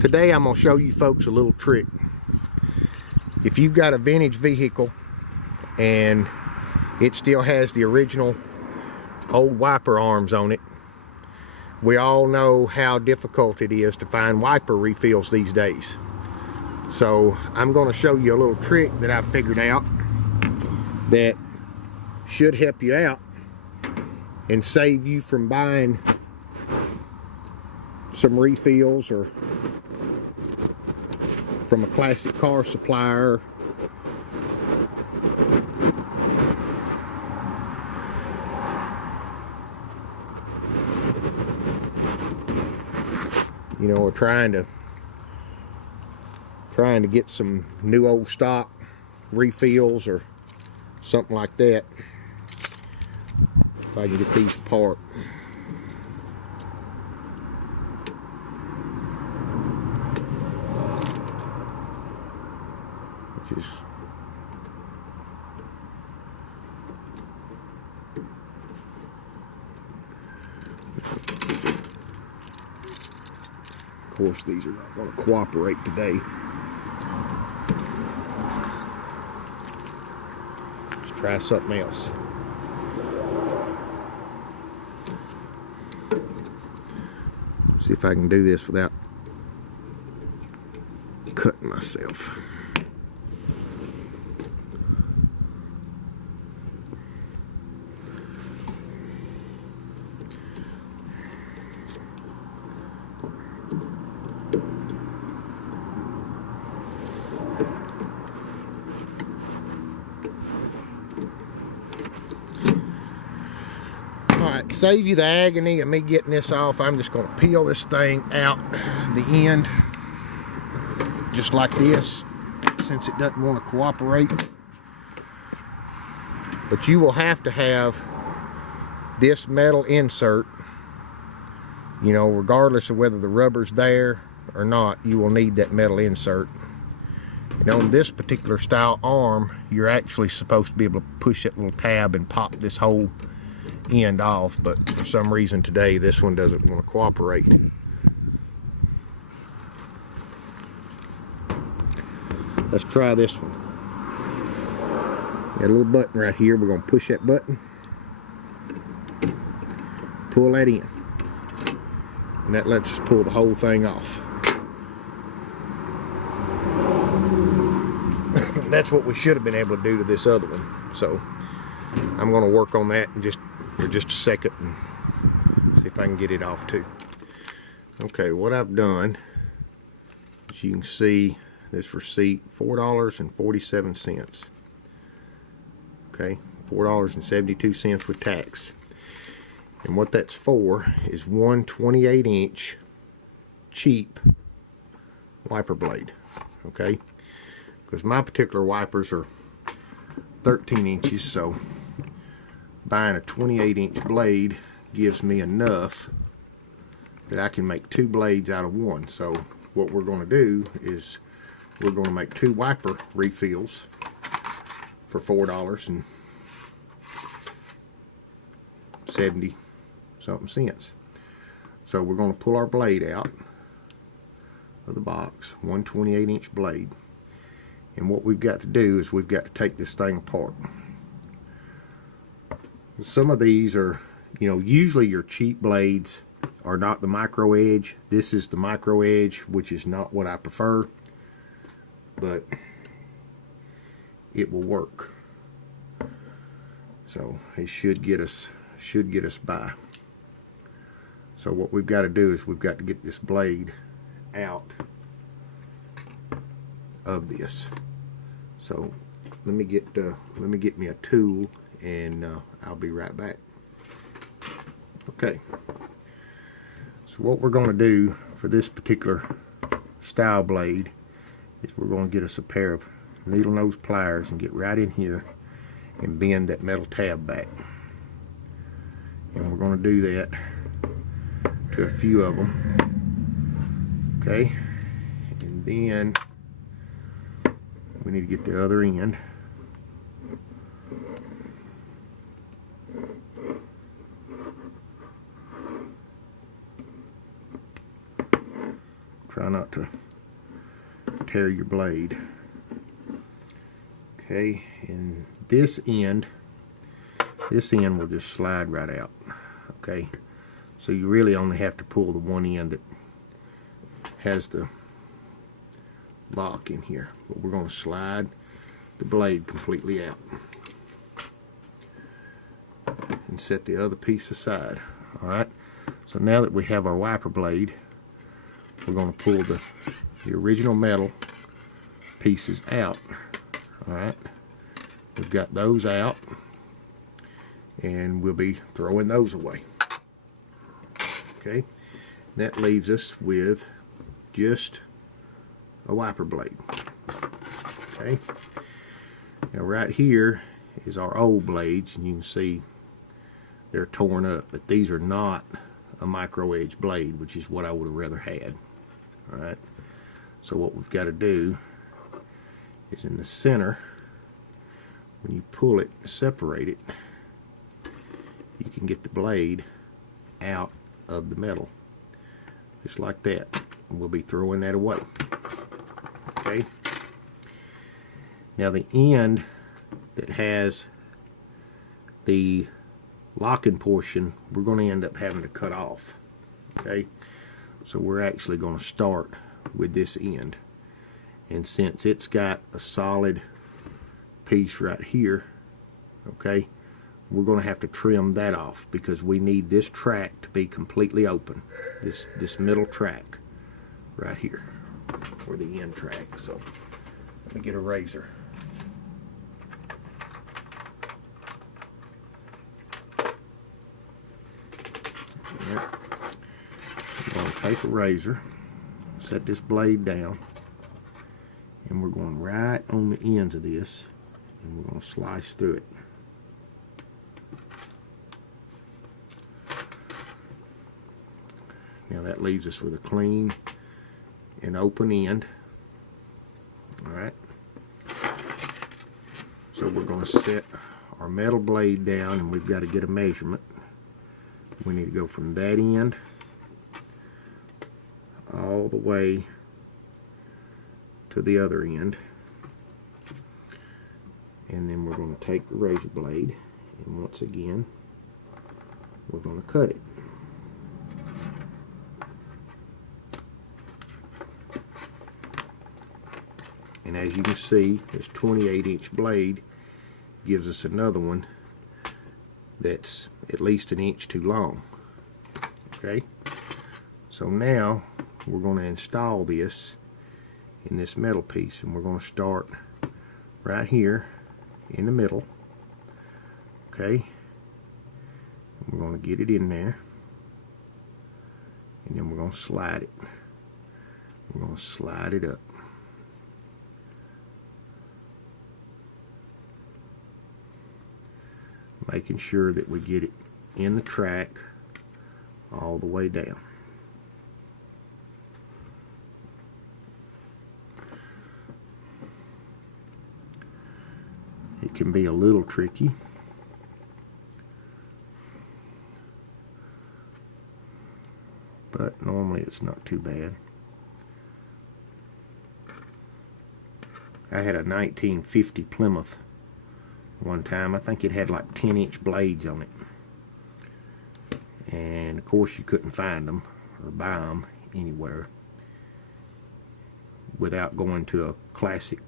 Today I'm going to show you folks a little trick. If you've got a vintage vehicle and it still has the original old wiper arms on it, we all know how difficult it is to find wiper refills these days. So I'm going to show you a little trick that I figured out that should help you out and save you from buying some refills or from a classic car supplier. You know, or trying to get some new old stock refills or something like that. If I can get these apart. Which is of course these are not going to cooperate today. Let's try something else. See if I can do this without cutting myself. Alright, to save you the agony of me getting this off, I'm just going to peel this thing out the end just like this, since it doesn't want to cooperate. But you will have to have this metal insert, you know, regardless of whether the rubber's there or not, you will need that metal insert. And on this particular style arm, you're actually supposed to be able to push that little tab and pop this whole end off, but for some reason today this one doesn't want to cooperate. Let's try this one. Got a little button right here. We're going to push that button, pull that in, and that lets us pull the whole thing off. That's what we should have been able to do to this other one. So I'm going to work on that for just a second and see if I can get it off too. Okay, what I've done, as you can see, this receipt, $4.47. Okay, $4.72 with tax. And what that's for is one 28-inch cheap wiper blade. Okay, because my particular wipers are 13 inches, so buying a 28-inch blade gives me enough that I can make two blades out of one. So what we're going to do is we're going to make two wiper refills for $4.70 something. So we're going to pull our blade out of the box, one 28-inch blade, and what we've got to do is we've got to take this thing apart. Some of these are, you know, usually your cheap blades are not the micro edge. This is the micro edge, which is not what I prefer, but it will work. So it should get us by. So what we've got to do is we've got to get this blade out of this. So let me get me a tool, and I'll be right back. Okay, so what we're going to do for this particular style blade is we're going to get us a pair of needle nose pliers and get right in here and bend that metal tab back. And we're going to do that to a few of them. Okay, and then we need to get the other end. Try not to tear your blade. Okay, and this end will just slide right out. Okay, so you really only have to pull the one end that has the lock in here, but we're going to slide the blade completely out and set the other piece aside. Alright, so now that we have our wiper blade, we're going to pull the original metal pieces out. Alright, we've got those out, and we'll be throwing those away. Okay, that leaves us with just a wiper blade. Okay, now right here is our old blades, and you can see they're torn up, but these are not a micro edge blade, which is what I would have rather had. Alright, so what we've got to do is in the center, when you pull it, separate it, you can get the blade out of the metal, just like that, and we'll be throwing that away. Okay, now the end that has the locking portion, we're going to end up having to cut off. Okay, so we're actually going to start with this end, and since it's got a solid piece right here, okay, we're going to have to trim that off because we need this track to be completely open, this middle track right here, or the end track. So let me get a razor. Right. I'm going to take a razor, set this blade down, and we're going right on the ends of this, and we're going to slice through it. Now that leaves us with a clean and open end. Alright, so we're going to set our metal blade down, and we've got to get a measurement. We need to go from that end all the way to the other end, and then we're going to take the razor blade, and once again we're going to cut it. And as you can see, this 28-inch blade gives us another one that's at least an inch too long. Okay, so now we're going to install this in this metal piece, and we're going to start right here in the middle. Okay, and we're going to get it in there, and then we're going to slide it. We're going to slide it up. Making sure that we get it in the track all the way down. It can be a little tricky, but normally it's not too bad. I had a 1950 Plymouth one time. I think it had like 10-inch blades on it, and of course you couldn't find them or buy them anywhere without going to a classic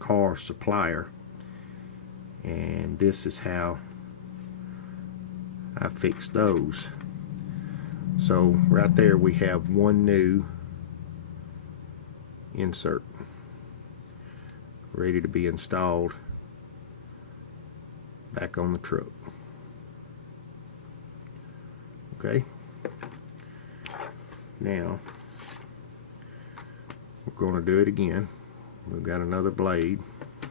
car supplier, and this is how I fixed those. So right there we have one new insert ready to be installed back on the truck. Okay, now we're going to do it again. We've got another blade.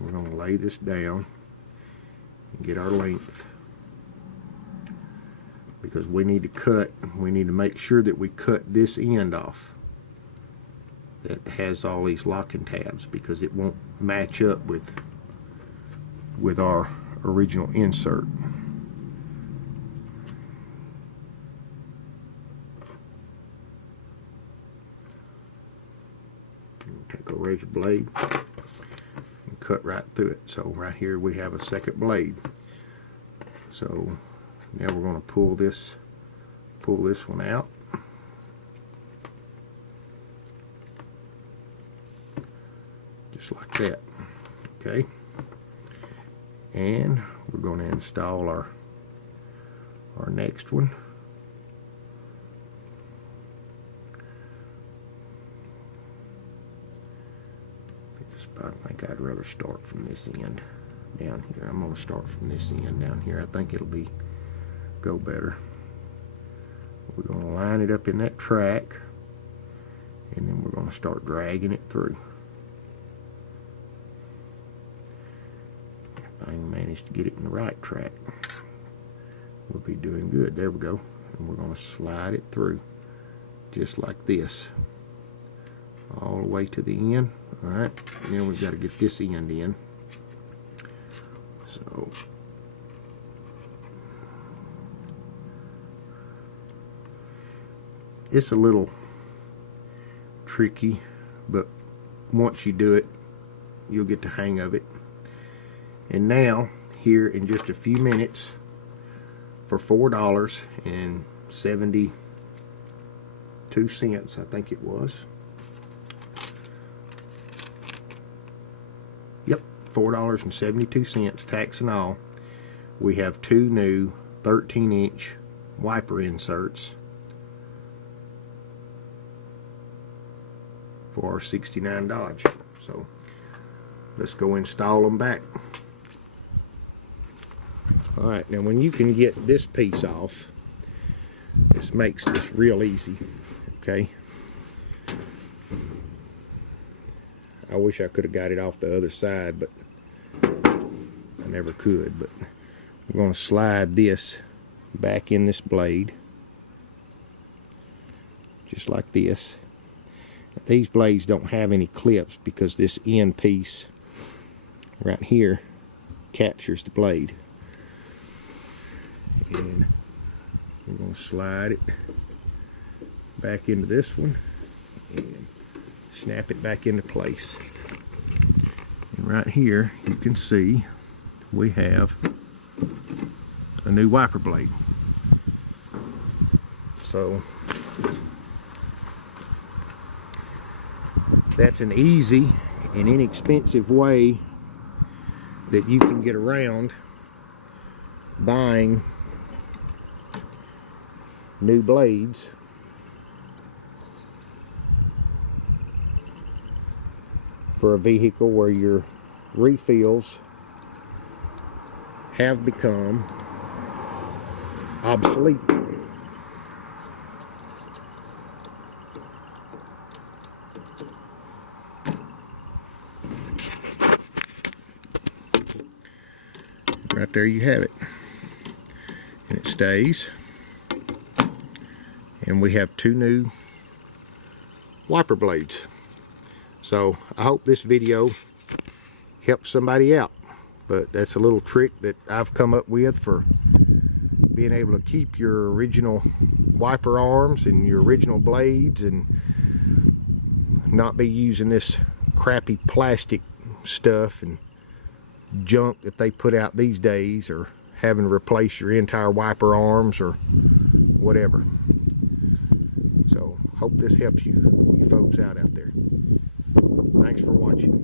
We're going to lay this down and get our length, because we need to make sure that we cut this end off that has all these locking tabs, because it won't match up with our original insert. Take a razor blade and cut right through it. So right here we have a second blade. So now we're going to pull this one out. Just like that. Okay. And we're going to install our next one. I think I'd rather start from this end down here. I'm going to start from this end down here. I think it'll go better. We're going to line it up in that track, and then we're going to start dragging it through. If I can manage to get it in the right track, we'll be doing good. There we go. And we're going to slide it through just like this, all the way to the end. Alright, now we've got to get this end in. So it's a little tricky, but once you do it, you'll get the hang of it. And now, here in just a few minutes, for $4.72, I think it was. Yep, $4.72, tax and all. We have two new 13-inch wiper inserts for our '69 Dodge. So let's go install them back. Alright, now when you can get this piece off, this makes this real easy. Okay. I wish I could have got it off the other side, but I never could. But we're going to slide this back in this blade, just like this. These blades don't have any clips because this end piece right here captures the blade. And we're going to slide it back into this one and snap it back into place. And right here you can see we have a new wiper blade. So that's an easy and inexpensive way that you can get around buying new blades for a vehicle where your refills have become obsolete. Right there you have it. And it stays. And we have two new wiper blades. So I hope this video helps somebody out. But that's a little trick that I've come up with for being able to keep your original wiper arms and your original blades and not be using this crappy plastic stuff and junk that they put out these days, or having to replace your entire wiper arms or whatever. So hope this helps you folks out there. Thanks for watching.